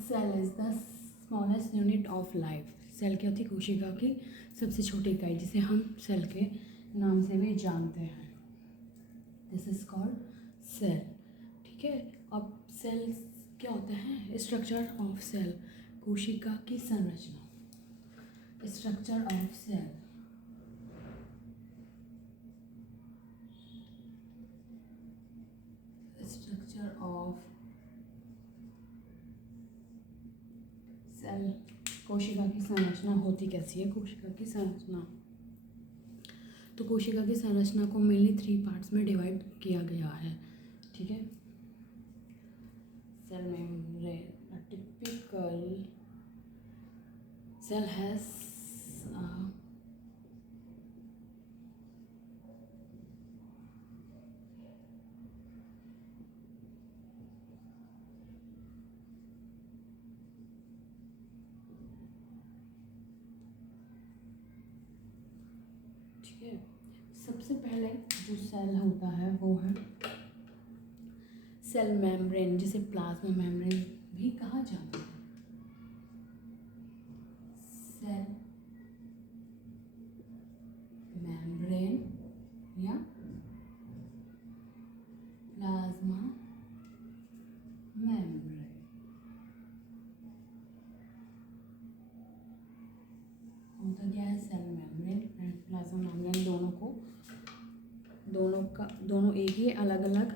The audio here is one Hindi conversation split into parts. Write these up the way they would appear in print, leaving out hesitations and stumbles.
Cell is the smallest unit of life. Cell क्या होती है? कोशिका की सबसे छोटी इकाई, जिसे हम सेल के नाम से भी जानते हैं। This is called cell. ठीक है। अब सेल क्या होता है? स्ट्रक्चर ऑफ सेल, कोशिका की संरचना। Structure of cell, structure of cell, कोशिका की संरचना होती कैसी है? कोशिका की संरचना, तो कोशिका की संरचना को मेनली 3 पार्ट्स में डिवाइड किया गया है। ठीक है। Cell membrane, a typical cell has ठीक है। सबसे पहले जो सेल होता है वो है सेल मेम्ब्रेन, जिसे प्लाज्मा मेम्ब्रेन भी कहा जाता है। सेल मेम्ब्रेन या प्लाज्मा मेम्ब्रेन होता क्या है? Cell membrane and plasma membrane दोनों एक ही अलग अलग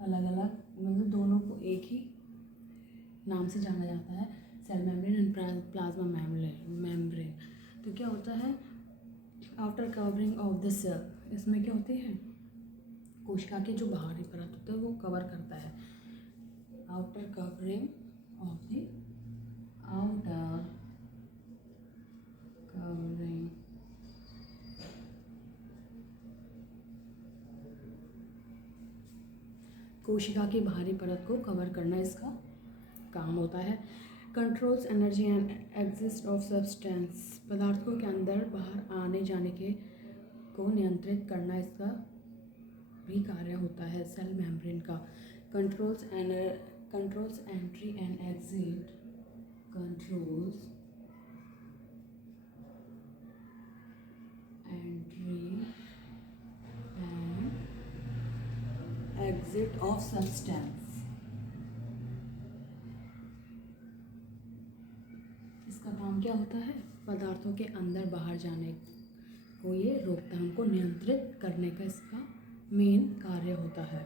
मतलब दोनों को एक ही नाम से जाना जाता है, cell membrane and plasma membrane. तो क्या होता है? After covering of the cell, इसमें क्या होती है? कोशिका की जो बाहरी परत होता है वो कवर करता है। Outer covering of the outer covering कोशिका की बाहरी परत को कवर करना इसका काम होता है। Controls energy and exist of substance, पदार्थों के अंदर बाहर आने जाने के को नियंत्रित करना इसका भी कार्य होता है सेल मेम्ब्रेन का। Controls entry and exit, controls entry and exit of substance, इसका काम क्या होता है? पदार्थों के अंदर बाहर जाने को ये रोकता है, हमको नियंत्रित करने का इसका मेन कार्य होता है।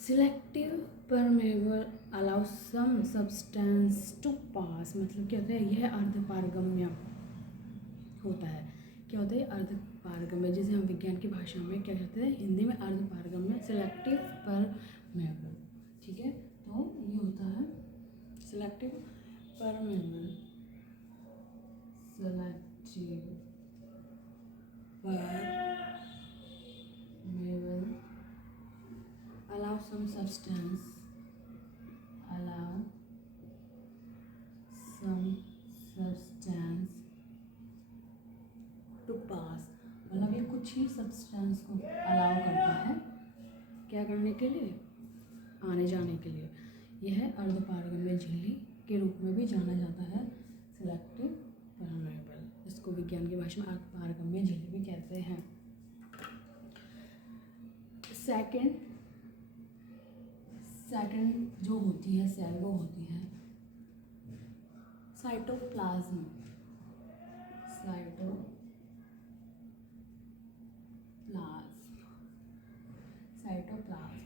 Selective permeable allow some substance to pass, मतलब क्या होता है? यह अर्धपारगम्य होता है। क्या होता है? अर्धपारगम्य, जिसे हम विज्ञान की भाषा में क्या कहते हैं? हिंदी में अर्धपारगम्य, सिलेक्टिव परमेबल। ठीक है। तो ये होता है selective permeable, selective permeable allow some substance to pass, मतलब ये कुछ ही सब्सटेंस को अलाउ करता है क्या करने के लिए? आने जाने के लिए। यह अर्धपारगम्य झिल्ली के रूप में भी जाना जाता है, सिलेक्टिव परमेबल। इसको विज्ञान की भाषा में अर्धपारगम्य झिल्ली भी कहते हैं। सेकंड जो होती है सेल, वो होती है साइटोप्लाज्म।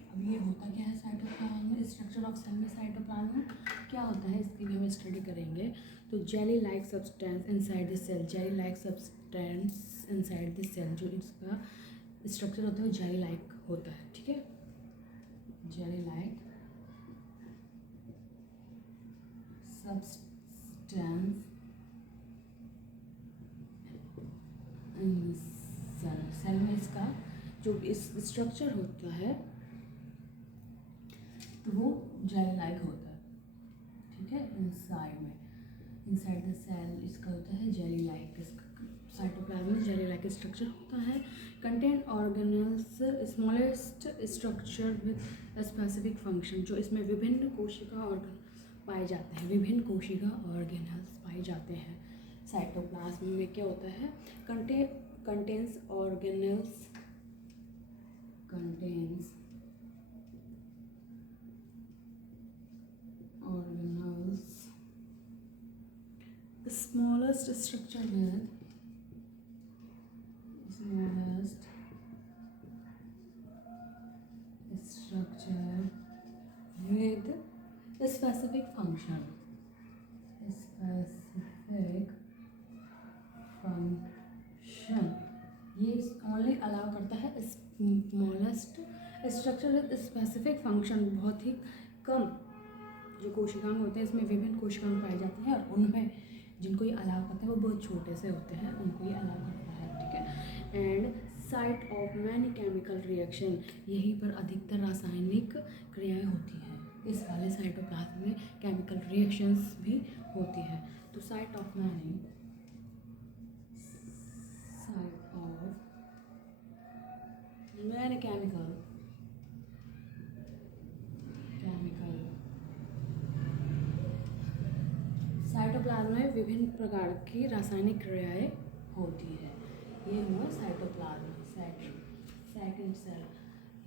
अब ये होता क्या है साइटोप्लाज्म? स्ट्रक्चर ऑफ सेल में साइटोप्लाज्म क्या होता है इसकी भी हम स्टडी करेंगे। तो jelly like substance inside the cell, jelly like substance inside the cell, जो इसका स्ट्रक्चर होता है वो जेली लाइक होता है। ठीक है। Jelly like substance in cell में इसका जो इस स्ट्रक्चर होता है तो वो जेली लाइक होता है। ठीक है। इनसाइड द सेल इसका होता है जेली लाइक, इसका साइटोप्लाज्म में जेली लाइक स्ट्रक्चर होता है। Contain organelles smallest structure with specific function, जो इसमें विभिन्न कोशिका ऑर्गन पाए जाते हैं, विभिन्न कोशिका ऑर्गेनल्स पाए जाते हैं। साइटोप्लाज्म में क्या होता है, contains organelles smallest structure with specific function ये ओनली अलाउ करता है smallest structure with specific function, बहुत ही कम जो कोशिकांग होते हैं इसमें विभिन्न कोशिकांग पाए जाते हैं और उनमें जिनको ये अलाउ करता है वो बहुत छोटे से होते हैं, उनको ये अलाउ करता है, ठीक है। And site of many chemical reaction, यहीं पर अधिकतर रासायनिक क्रियाएं होती हैं। इस वाले साइटोप्लाज्म में केमिकल रिएक्शंस भी होती है। तो site of many chemical cytoplasm में विभिन्न प्रकार की रासायनिक क्रियाएं होती है। ये हुआ साइटोप्लाज्म। सेकंड सेल,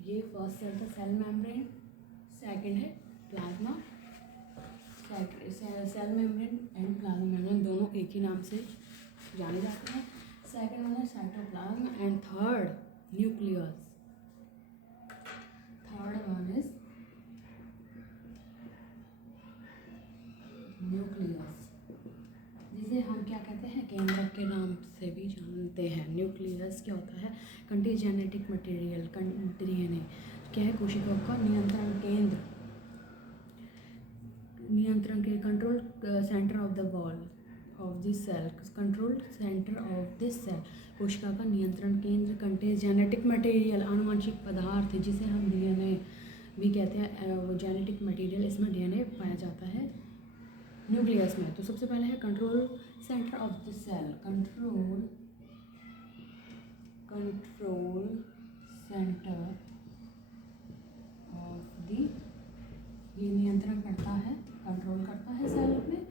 ये फर्स्ट सेल था सेल मेम्ब्रेन, सेकंड है plasma. Cell membrane and plasma membrane दोनों एक ही नाम से जाने जाते हैं। सेकंड वन है cytoplasm and third nucleus. Third one is nucleus, जिसे हम क्या कहते हैं, केंद्रक के नाम से भी जानते हैं। न्यूक्लियस क्या होता है, कंटेन जेनेटिक मटेरियल, डीएनए क्या है, कोशिकाओं का नियंत्रण केंद्र, नियंत्रण के control centre of the wall of this cell, control centre of this cell, कोशिका का नियंत्रण केंद्र। कंटेन जेनेटिक मटेरियल, आनुवंशिक पदार्थ जिसे हम डीएनए भी कहते हैं, वो जेनेटिक मटेरियल, इसमें डीएनए पाया जाता है न्यूक्लियस में। तो सबसे पहले है control centre of the cell, control centre of the, ये नियंत्रण करता है, कंट्रोल करता है सेल में।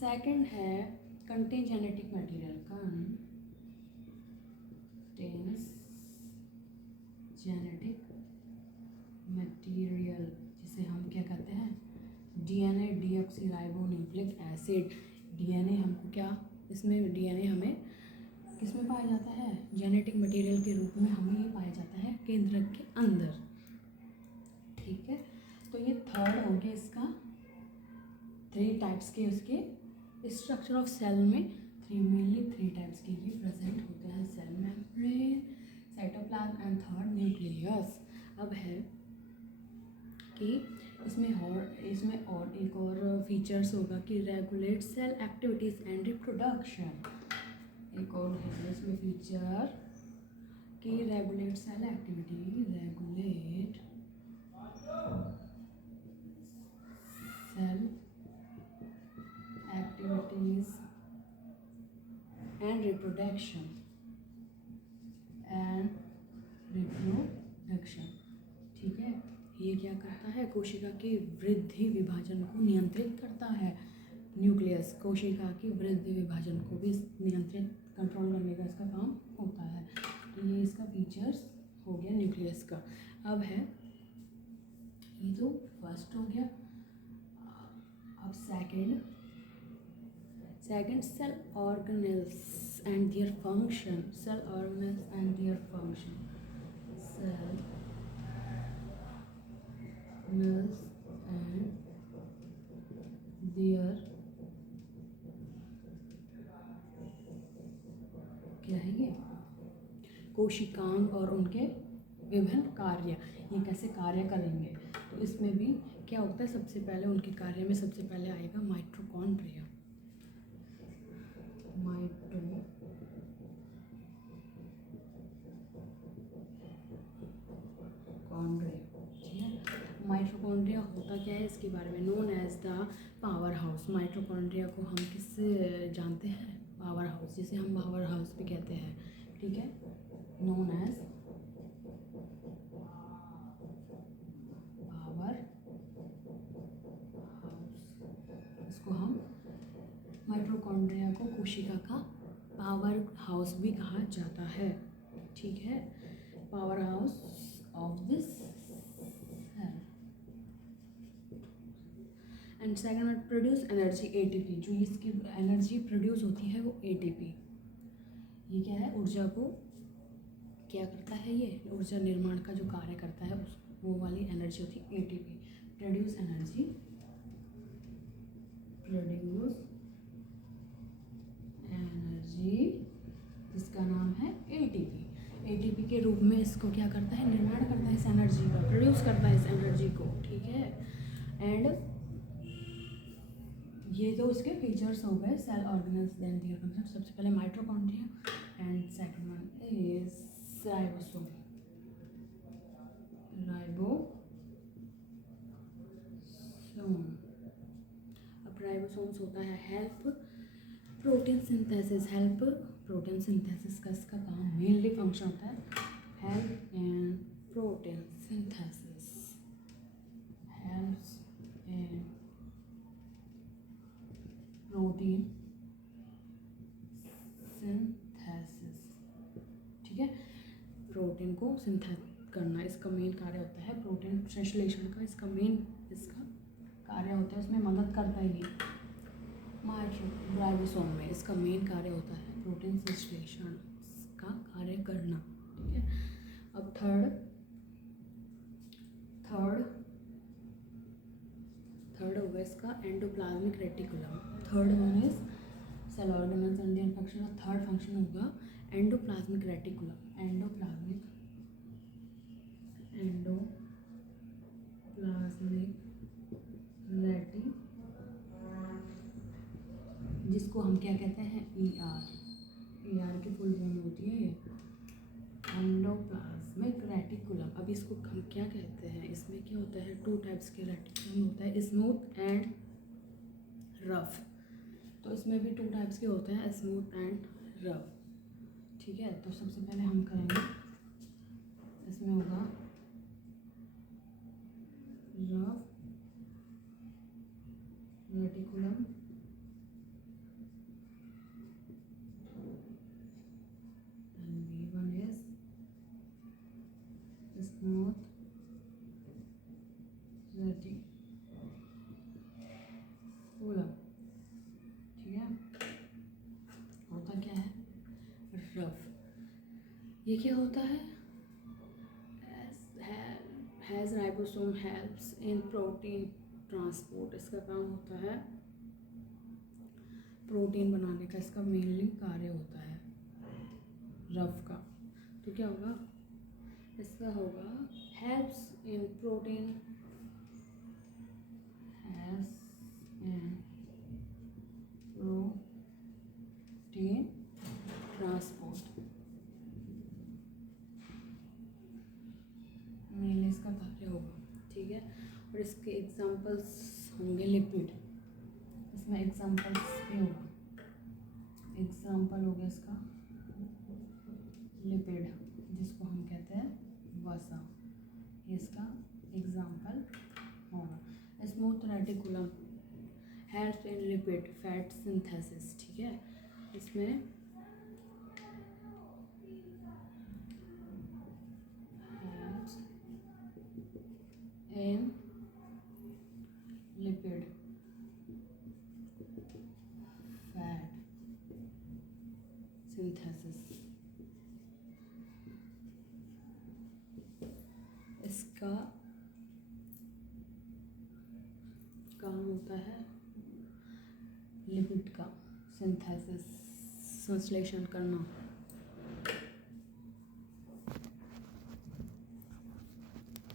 सेकंड है contain genetic material, contains genetic material, जिसे हम क्या कहते हैं, डीएनए डीऑक्सीराइबोन्यूक्लिक एसिड। डीएनए हमको क्या, इसमें डीएनए हमें किसमें पाया जाता है, जेनेटिक मटेरियल के रूप में हमें ये पाया जाता है केंद्रक के अंदर, ठीक है। तो ये थर्ड हो गया इसका, 3 टाइप्स के उसके स्ट्रक्चर ऑफ सेल में, मेनली 3 टाइप्स के ये प्रेजेंट होते हैं, cell membrane, cytoplasm and third nucleus. अब है कि इसमें और एक और फीचर्स होगा कि regulate cell activities and reproduction. एक और है इसमें फीचर कि regulate cell activity, regulate cell activities and reproduction ठीक है। ये क्या करता है, कोशिका की वृद्धि विभाजन को नियंत्रित करता है। न्यूक्लियस कोशिका की वृद्धि विभाजन को भी नियंत्रित कंट्रोल करने का इसका काम होता है। तो ये इसका फीचर्स हो गया न्यूक्लियस का। अब है, ये तो फर्स्ट हो गया। अब second cell organelles and their function, cell organelles and their function, cell organelles and their क्या है ये, कोशिकांग और उनके विभिन्न कार्य, ये कैसे कार्य करेंगे। तो इसमें भी क्या होता है, सबसे पहले उनके कार्य में सबसे पहले आएगा माइटोकॉन्ड्रिया। माइटोकॉन्ड्रिया होता क्या है, इसके बारे में, known as the powerhouse. Mitochondria को हम किससे जानते हैं, पावर हाउस, जिसे हम पावर हाउस भी कहते हैं, ठीक है, नोन एज पावर हाउस। इसको हम माइटोकॉन्ड्रिया को कोशिका का पावर हाउस भी कहा जाता है, ठीक है, powerhouse of this cell. And second one, produce energy ATP, जो इसकी एनर्जी प्रोड्यूस होती है वो एटीपी। ये क्या है, ऊर्जा को क्या करता है, ये ऊर्जा निर्माण का जो कार्य करता है उस वो वाली एनर्जी होती है ATP. Produce energy, produce energy, जिसका नाम है एटीपी। एटीपी के रूप में इसको क्या करता है, निर्माण करता है इस एनर्जी का, प्रोड्यूस करता है इस एनर्जी को, ठीक है। एंड ये तो उसके फीचर्स हो गए, cell organelles, then their function. सबसे पहले mitochondria and second one is ribosome. अब राइबोसोम्स होता है help protein synthesis, help protein synthesis का इसका काम मेनली फंक्शन होता है, help in protein synthesis, helps in protein synthesis, ठीक है, प्रोटीन को सिंथेस करना इसका मेन कार्य होता है, प्रोटीन संश्लेषण का इसका मेन इसका कार्य होता है, उसमें मदद करता है ये राइबोसोम में, इसका मेन कार्य होता है प्रोटीन संश्लेषण का कार्य करना, ठीक है। अब थर्ड होगा इसका endoplasmic reticulum. Third one is cell organelles and their function. Third function होगा एंडोप्लाज्मिक रेटिकुलम। एंडोप्लाज्मिक रेटिकुलम, जिसको हम क्या कहते हैं, ER की फुल फॉर्म होती है ये एंडोप्लाज्मिक रेटिकुलम। अब इसको हम क्या कहते हैं, इसमें क्या होता है, टू टाइप्स के रेटिकुलम होता है, स्मूथ एंड रफ। तो इसमें भी टू टाइप्स के होते हैं, स्मूथ एंड रफ, ठीक है। तो सबसे पहले हम करेंगे, इसमें होगा रफ रेटिकुलम स्मूथ रेटिकुलम, ठीक है। होता क्या है, रफ। ये क्या होता है, has ribosome helps in protein transport, इसका काम होता है प्रोटीन बनाने का, इसका मेनली कार्य होता है रफ का। तो क्या होगा, इसका होगा helps in protein, helps in protein transport, mainly इसका कार्य होगा, ठीक है। और इसके एग्जांपल्स होंगे लिपिड, इसमें एग्जांपल्स भी होगा, एग्जांपल हो गया इसका लिपिड, जिसको हम कहते हैं वसा, इसका एग्जाम्पल होगा। Smooth reticulum helps in lipid fat synthesis, ठीक है। इसमें helps in lipid fat synthesis, इसका काम होता है लिपिड का सिंथेसिस, संश्लेषण करना।